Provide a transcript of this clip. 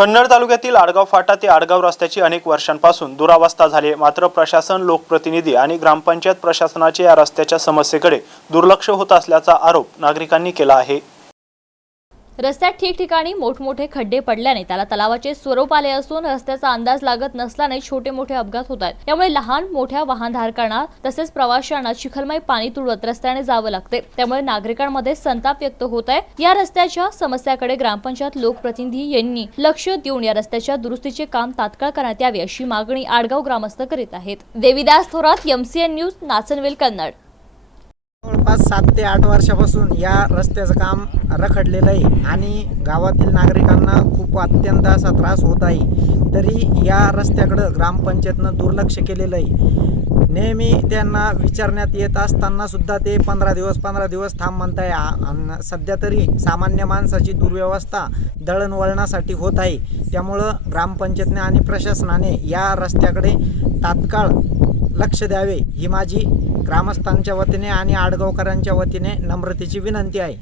कन्नड तालुक्यातील आडगाव फाटा ते आडगाव रस्त्याची अनेक वर्षांपासून दुरावस्था झाली मात्र प्रशासन लोकप्रतिनिधी आणि ग्रामपंचायत प्रशासनाचे या रस्त्याच्या समस्येकडे दुर्लक्ष होत असल्याचा आरोप नागरिकांनी केला आहे. रस्त्यात ठिकठिकाणी मोठमोठे खड्डे पडल्याने त्याला तलावाचे स्वरूप आले असून रस्त्याचा अंदाज लागत नसल्याने छोटे मोठे अपघात होत आहेत. त्यामुळे लहान मोठ्या वाहनधारकांना तसेच प्रवाशांना चिखलमय पाणी तुडवत रस्त्याने जावं लागते. त्यामुळे नागरिकांमध्ये संताप व्यक्त होत आहे. या रस्त्याच्या समस्याकडे ग्रामपंचायत लोकप्रतिनिधी यांनी लक्ष देऊन या रस्त्याच्या दुरुस्तीचे काम तात्काळ करण्यात यावे अशी मागणी आडगाव ग्रामस्थ करीत आहेत. Devidas Thorat MCN news Nachanvel Kannad. जवळपास सात ते आठ वर्षापासून या रस्त्याचं काम रखडलेलं आहे आणि गावातील नागरिकांना खूप अत्यंत असा त्रास होत आहे. तरी या रस्त्याकडं ग्रामपंचायतनं दुर्लक्ष केलेलं आहे. नेहमी त्यांना विचारण्यात येत असताना सुद्धा ते पंधरा दिवस पंधरा दिवस थांब म्हणताय. आ- सध्या तरी सामान्य माणसाची दुर्व्यवस्था दळणवळणासाठी होत आहे. त्यामुळं ग्रामपंचायतने आणि प्रशासनाने या रस्त्याकडे तात्काळ लक्ष द्यावे ही माझी ग्रामस्थांच्या वतीने आणि आडगावकरांच्या वतीने नम्रतेची विनंती आहे.